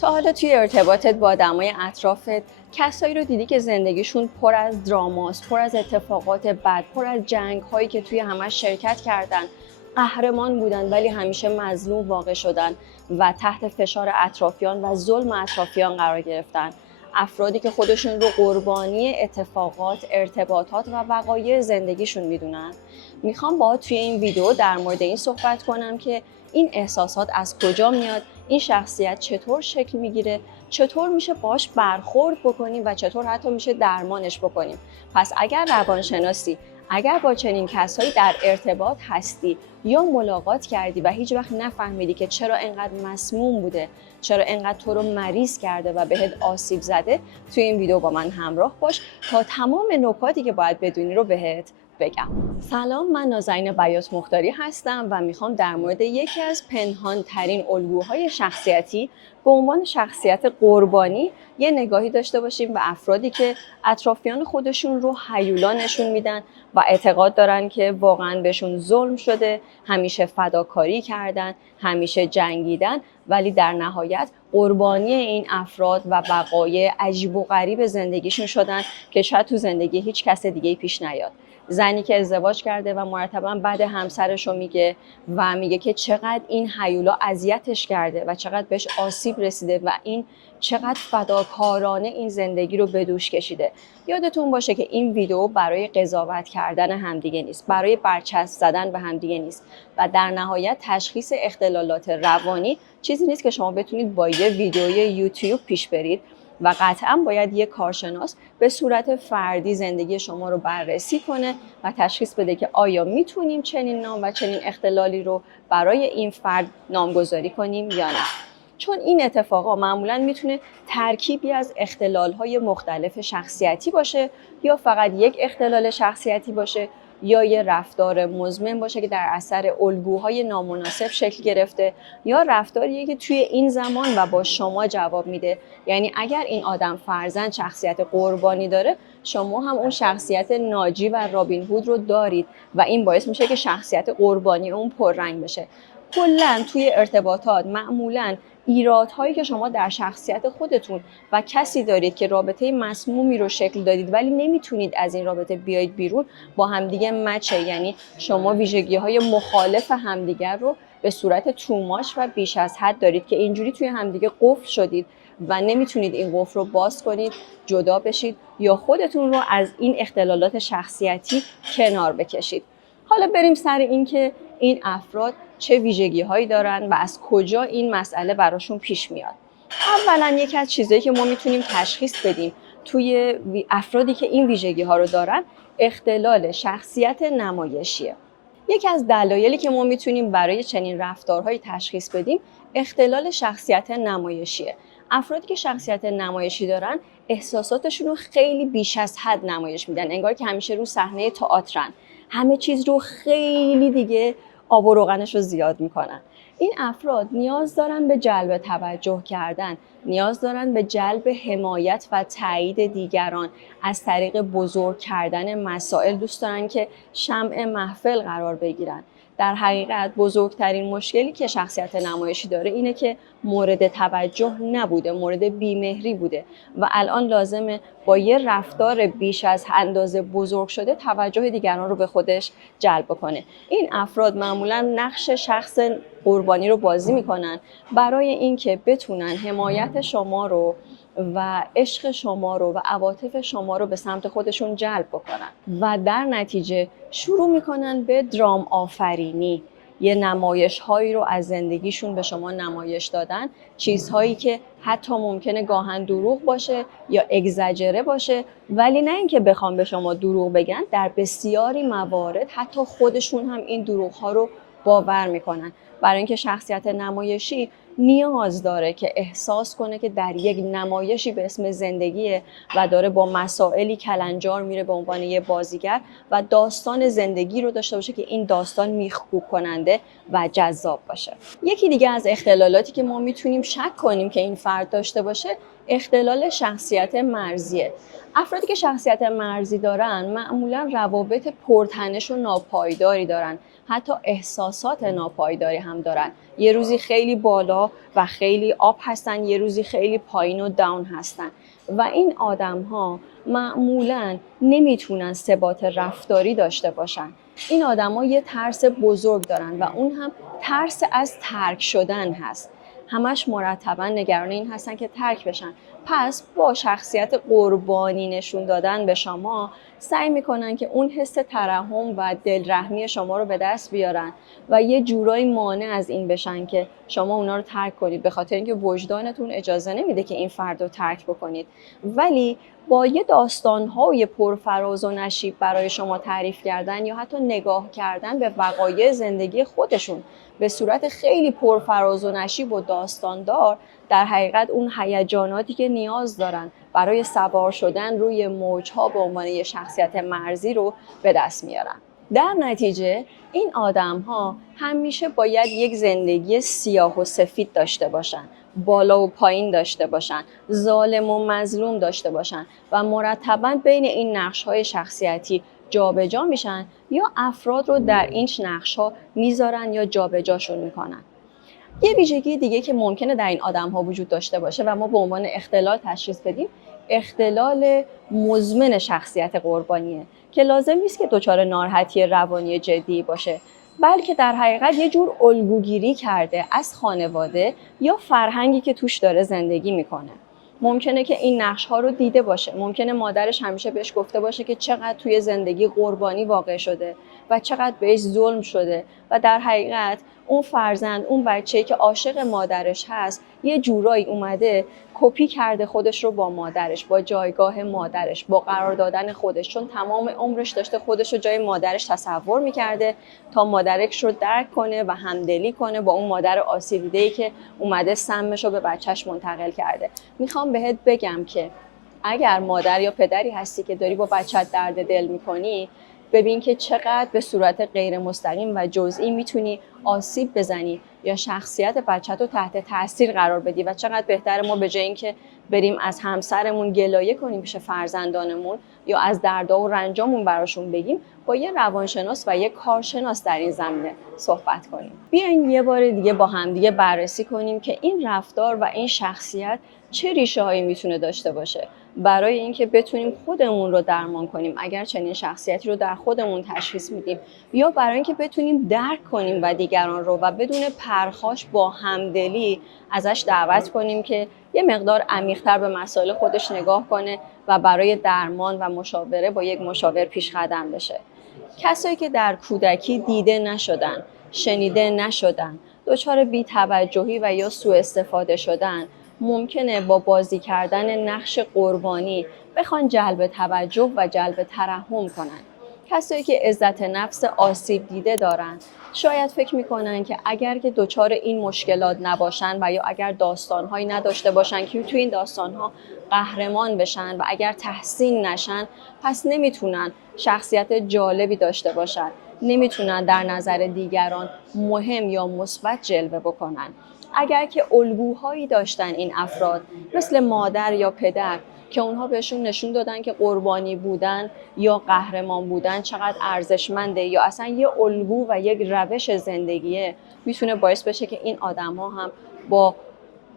تا حالا توی ارتباطت با آدمای اطرافت کسایی رو دیدی که زندگیشون پر از دراماست، پر از اتفاقات بد، پر از جنگ هایی که توی همش شرکت کردن، قهرمان بودن ولی همیشه مظلوم واقع شدن و تحت فشار اطرافیان و ظلم اطرافیان قرار گرفتن. افرادی که خودشون رو قربانی اتفاقات، ارتباطات و وقایع زندگیشون میدونن. میخوام باهات توی این ویدیو در مورد این صحبت کنم که این احساسات از کجا میاد، این شخصیت چطور شکل میگیره، چطور میشه باش برخورد بکنیم و چطور حتی میشه درمانش بکنیم. پس اگر روانشناسی، اگر با چنین کسایی در ارتباط هستی یا ملاقات کردی و هیچ وقت نفهمیدی که چرا اینقدر مسموم بوده، چرا اینقدر تو رو مریض کرده و بهت آسیب زده، توی این ویدیو با من همراه باش تا تمام نکاتی که باید بدونی رو بهت بگم. سلام، من نازنین بیات مختاری هستم و میخوام در مورد یکی از پنهان ترین الگوهای شخصیتی به عنوان شخصیت قربانی یه نگاهی داشته باشیم به افرادی که اطرافیان خودشون رو هیولا نشون میدن و اعتقاد دارن که واقعا بهشون ظلم شده، همیشه فداکاری کردن، همیشه جنگیدن، ولی در نهایت قربانی این افراد و وقایع عجیب و غریب زندگیشون شدن که شاید تو زندگی هیچ کس دیگه پیش نیاد. زنی که ازدواج کرده و مرتبا بعد همسرش رو میگه و میگه که چقدر این هیولا اذیتش کرده و چقدر بهش آسیب رسیده و این چقدر فداکارانه این زندگی رو به دوش کشیده. یادتون باشه که این ویدیو برای قضاوت کردن همدیگه نیست، برای برچسب زدن به همدیگه نیست و در نهایت تشخیص اختلالات روانی چیزی نیست که شما بتونید با یه ویدیوی یوتیوب پیش برید و قطعا باید یک کارشناس به صورت فردی زندگی شما رو بررسی کنه و تشخیص بده که آیا میتونیم چنین نام و چنین اختلالی رو برای این فرد نامگذاری کنیم یا نه. چون این اتفاقا معمولا میتونه ترکیبی از اختلال‌های مختلف شخصیتی باشه یا فقط یک اختلال شخصیتی باشه یا یه رفتار مزمن باشه که در اثر الگوهای نامناسب شکل گرفته یا رفتاریه که توی این زمان و با شما جواب میده. یعنی اگر این آدم فرضاً شخصیت قربانی داره، شما هم اون شخصیت ناجی و رابین هود رو دارید و این باعث میشه که شخصیت قربانی اون پررنگ بشه. کلاً توی ارتباطات معمولاً ایرادهایی که شما در شخصیت خودتون و کسی دارید که رابطه مسمومی رو شکل دادید ولی نمیتونید از این رابطه بیاید بیرون، با همدیگه مچه. یعنی شما ویژگی‌های مخالف همدیگر رو به صورت توماش و بیش از حد دارید که اینجوری توی همدیگه قفل شدید و نمیتونید این قفل رو باز کنید، جدا بشید یا خودتون رو از این اختلالات شخصیتی کنار بکشید. حالا بریم سر این که این افراد چه ویژگی‌هایی دارن و از کجا این مسئله براشون پیش میاد. اولا یکی از چیزایی که ما میتونیم تشخیص بدیم توی افرادی که این ویژگی‌ها رو دارن، اختلال شخصیت نمایشیه. یکی از دلایلی که ما میتونیم برای چنین رفتارهایی تشخیص بدیم، اختلال شخصیت نمایشیه. افرادی که شخصیت نمایشی دارن احساساتشون رو خیلی بیش از حد نمایش میدن، انگار که همیشه رو صحنه تئاترن، همه چیز رو خیلی دیگه آب و روغنش رو زیاد میکنن. این افراد نیاز دارن به جلب توجه کردن، نیاز دارن به جلب حمایت و تایید دیگران از طریق بزرگ کردن مسائل، دوست دارن که شمع محفل قرار بگیرن. در حقیقت بزرگترین مشکلی که شخصیت نمایشی داره اینه که مورد توجه نبوده، مورد بیمهری بوده و الان لازمه با یه رفتار بیش از اندازه بزرگ شده توجه دیگران رو به خودش جلب کنه. این افراد معمولا نقش شخص قربانی رو بازی میکنن برای اینکه بتونن حمایت شما رو و عشق شما رو و عواطف شما رو به سمت خودشون جلب بکنن و در نتیجه شروع میکنن به درام آفرینی، یه نمایش هایی رو از زندگیشون به شما نمایش دادن، چیزهایی که حتی ممکنه گاهن دروغ باشه یا اگزاجره باشه، ولی نه اینکه بخوام به شما دروغ بگن، در بسیاری موارد حتی خودشون هم این دروغ ها رو باور میکنن. برای اینکه شخصیت نمایشی نیاز داره که احساس کنه که در یک نمایشی به اسم زندگیه و داره با مسائلی کلنجار میره به عنوان یه بازیگر و داستان زندگی رو داشته باشه که این داستان میخکوب کننده و جذاب باشه. یکی دیگه از اختلالاتی که ما میتونیم شک کنیم که این فرد داشته باشه، اختلال شخصیت مرزیه. افرادی که شخصیت مرزی دارن معمولا روابط پرتنش و ناپایداری دارن، حتی احساسات ناپایداری هم دارن. یه روزی خیلی بالا و خیلی آپ هستن، یه روزی خیلی پایین و داون هستن و این آدم‌ها معمولاً نمیتونن ثبات رفتاری داشته باشن. این آدم‌ها یه ترس بزرگ دارن و اون هم ترس از ترک شدن هست. همش مرتباً نگران این هستن که ترک بشن. پس با شخصیت قربانی نشون دادن به شما سعی میکنن که اون حس ترحم و دلرحمی شما رو به دست بیارن و یه جورایی مانع از این بشن که شما اونا رو ترک کنید، به خاطر اینکه وجدانتون اجازه نمیده که این فرد رو ترک بکنید. ولی با یه داستان‌های پرفراز و نشیب برای شما تعریف کردن یا حتی نگاه کردن به وقایع زندگی خودشون به صورت خیلی پرفراز و نشیب و داستاندار، در حقیقت اون هیجاناتی که نیاز دارن برای سوار شدن روی موج‌ها به عنوان یه شخصیت مرزی رو به دست میارن. در نتیجه این آدم‌ها همیشه باید یک زندگی سیاه و سفید داشته باشن، بالا و پایین داشته باشن، ظالم و مظلوم داشته باشن و مرتباً بین این نقش‌های شخصیتی جابجا میشن یا افراد رو در این نقش‌ها میذارن یا جابجاشون میکنن. یه ویژگی دیگه که ممکنه در این آدم‌ها وجود داشته باشه و ما به عنوان اختلال تشخیص بدیم، اختلال مزمن شخصیت قربانیه که لازم نیست که دچار ناراحتی روانی جدی باشه، بلکه در حقیقت یه جور الگوگیری کرده از خانواده یا فرهنگی که توش داره زندگی میکنه. ممکنه که این نقش‌ها رو دیده باشه، ممکنه مادرش همیشه بهش گفته باشه که چقدر توی زندگی قربانی واقع شده و چقدر بهش ظلم شده و در حقیقت اون فرزند، اون بچه‌ای که عاشق مادرش هست، یه جورایی اومده کپی کرده خودش رو با مادرش، با جایگاه مادرش، با قرار دادن خودش، چون تمام عمرش داشته خودش رو جای مادرش تصور می‌کرده تا مادرش رو درک کنه و همدلی کنه با اون مادر آسیب دیده‌ای که اومده سمش رو به بچهش منتقل کرده. میخوام بهت بگم که اگر مادر یا پدری هستی که داری با بچت درد دل میکنی، ببین که چقدر به صورت غیر مستقیم و جزئی میتونی آسیب بزنی یا شخصیت بچت رو تحت تاثیر قرار بدی و چقدر بهتره ما به جای اینکه بریم از همسرمون گلایه کنیم پیش فرزندانمون یا از دردها و رنجامون براشون بگیم، با یه روانشناس و یه کارشناس در این زمینه صحبت کنیم. بیاین یه بار دیگه با همدیگه بررسی کنیم که این رفتار و این شخصیت چه ریشه هایی میتونه داشته باشه برای اینکه بتونیم خودمون رو درمان کنیم اگر چنین شخصیتی رو در خودمون تشخیص میدیم، یا برای اینکه بتونیم درک کنیم و دیگران رو و بدون پرخاش با همدلی ازش دعوت کنیم که یه مقدار عمیق‌تر به مسائل خودش نگاه کنه و برای درمان و مشاوره با یک مشاور پیش قدم بشه. کسایی که در کودکی دیده نشدن، شنیده نشدن، دچار بی‌توجهی و یا سوء استفاده شدن، ممکنه با بازی کردن نقش قربانی بخوان جلب توجه و جلب ترحم کنن. کسایی که عزت نفس آسیب دیده دارن شاید فکر میکنن که اگر که دچار این مشکلات نباشن و یا اگر داستانهایی نداشته باشن که توی این داستانها قهرمان بشن و اگر تحسین نشن، پس نمیتونن شخصیت جالبی داشته باشن، نمیتونن در نظر دیگران مهم یا مثبت جلوه بکنن. اگر که الگوهایی داشتن این افراد مثل مادر یا پدر که اونها بهشون نشون دادن که قربانی بودن یا قهرمان بودن چقدر ارزشمنده یا اصلا یه الگو و یک روش زندگیه، میتونه باعث بشه که این آدم‌ها هم با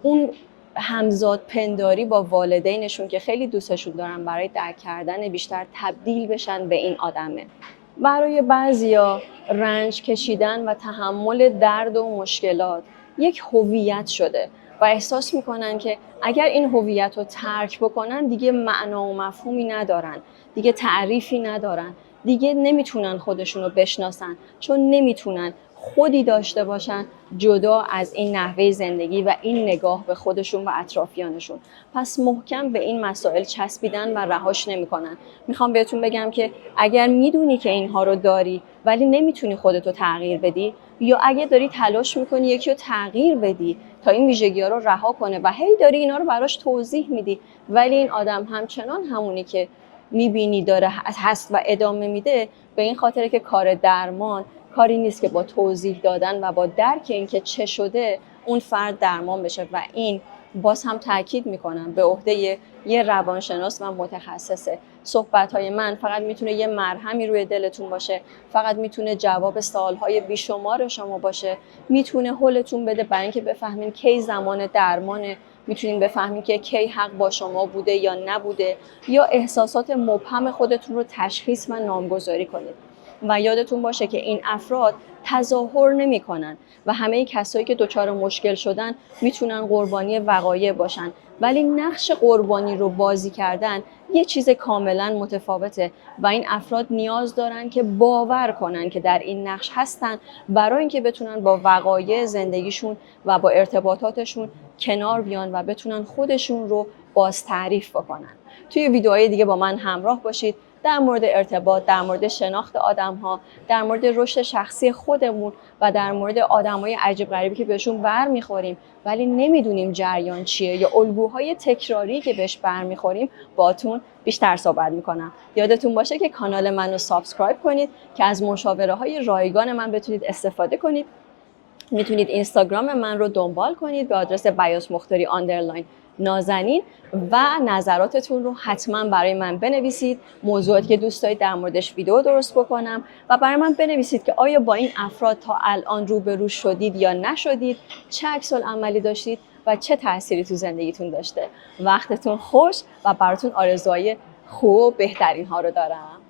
اون همزاد پنداری با والدینشون که خیلی دوستشون دارن برای درک کردن بیشتر تبدیل بشن به این آدمه. برای بعضیا رنج کشیدن و تحمل درد و مشکلات یک هویت شده و احساس میکنن که اگر این هویت رو ترک بکنن دیگه معنا و مفهومی ندارن، دیگه تعریفی ندارن، دیگه نمیتونن خودشون رو بشناسن، چون نمیتونن خودی داشته باشن جدا از این نحوه زندگی و این نگاه به خودشون و اطرافیانشون. پس محکم به این مسائل چسبیدن و رهاش نمیکنن. میخوام بهتون بگم که اگر میدونی که اینها رو داری ولی نمیتونی خودتو تغییر بدی، یا اگه داری تلاش میکنی یکی رو تغییر بدی تا این ویژگی‌ها رو رها کنه و هی داری اینا رو براش توضیح میدی ولی این آدم همچنان همونی که میبینی داره هست و ادامه میده، به این خاطره که کار درمان کاری نیست که با توضیح دادن و با درک اینکه چه شده اون فرد درمان بشه و این باز هم تاکید میکنم به عهده یه روانشناس و متخصصه. صحبت‌های من فقط میتونه یه مرهمی روی دلتون باشه، فقط میتونه جواب سوال‌های بیشمار شما باشه، میتونه حلتون بده برای اینکه بفهمین کی زمان درمانه، میتونین بفهمین که کی حق با شما بوده یا نبوده، یا احساسات مبهم خودتون رو تشخیص و نامگذاری کنید. و یادتون باشه که این افراد تظاهر نمی‌کنن و همه کسایی که دچار مشکل شدن میتونن قربانی وقایع باشن، ولی نقش قربانی رو بازی کردن یه چیز کاملا متفاوته و این افراد نیاز دارن که باور کنن که در این نقش هستن برای اینکه بتونن با وقایع زندگیشون و با ارتباطاتشون کنار بیان و بتونن خودشون رو باز تعریف بکنن. توی ویدیوهای دیگه با من همراه باشید در مورد ارتباط، در مورد شناخت آدم‌ها، در مورد رشد شخصی خودمون و در مورد آدم‌های عجیب غریبی که بهشون برمیخوریم ولی نمیدونیم جریان چیه یا الگوهای تکراری که بهش برمیخوریم باتون بیشتر صحبت میکنم. یادتون باشه که کانال منو سابسکرایب کنید که از مشاوره‌های رایگان من بتونید استفاده کنید. میتونید اینستاگرام من رو دنبال کنید به آدرس biasmuhtari_نازنین و نظراتتون رو حتما برای من بنویسید. موضوعاتی که دوست دارید در موردش ویدیو درست بکنم و برای من بنویسید که آیا با این افراد تا الان روبرو شدید یا نشدید، چه عکس‌العملی داشتید و چه تأثیری تو زندگیتون داشته. وقتتون خوش و براتون آرزوهای خوب و بهترین ها رو دارم.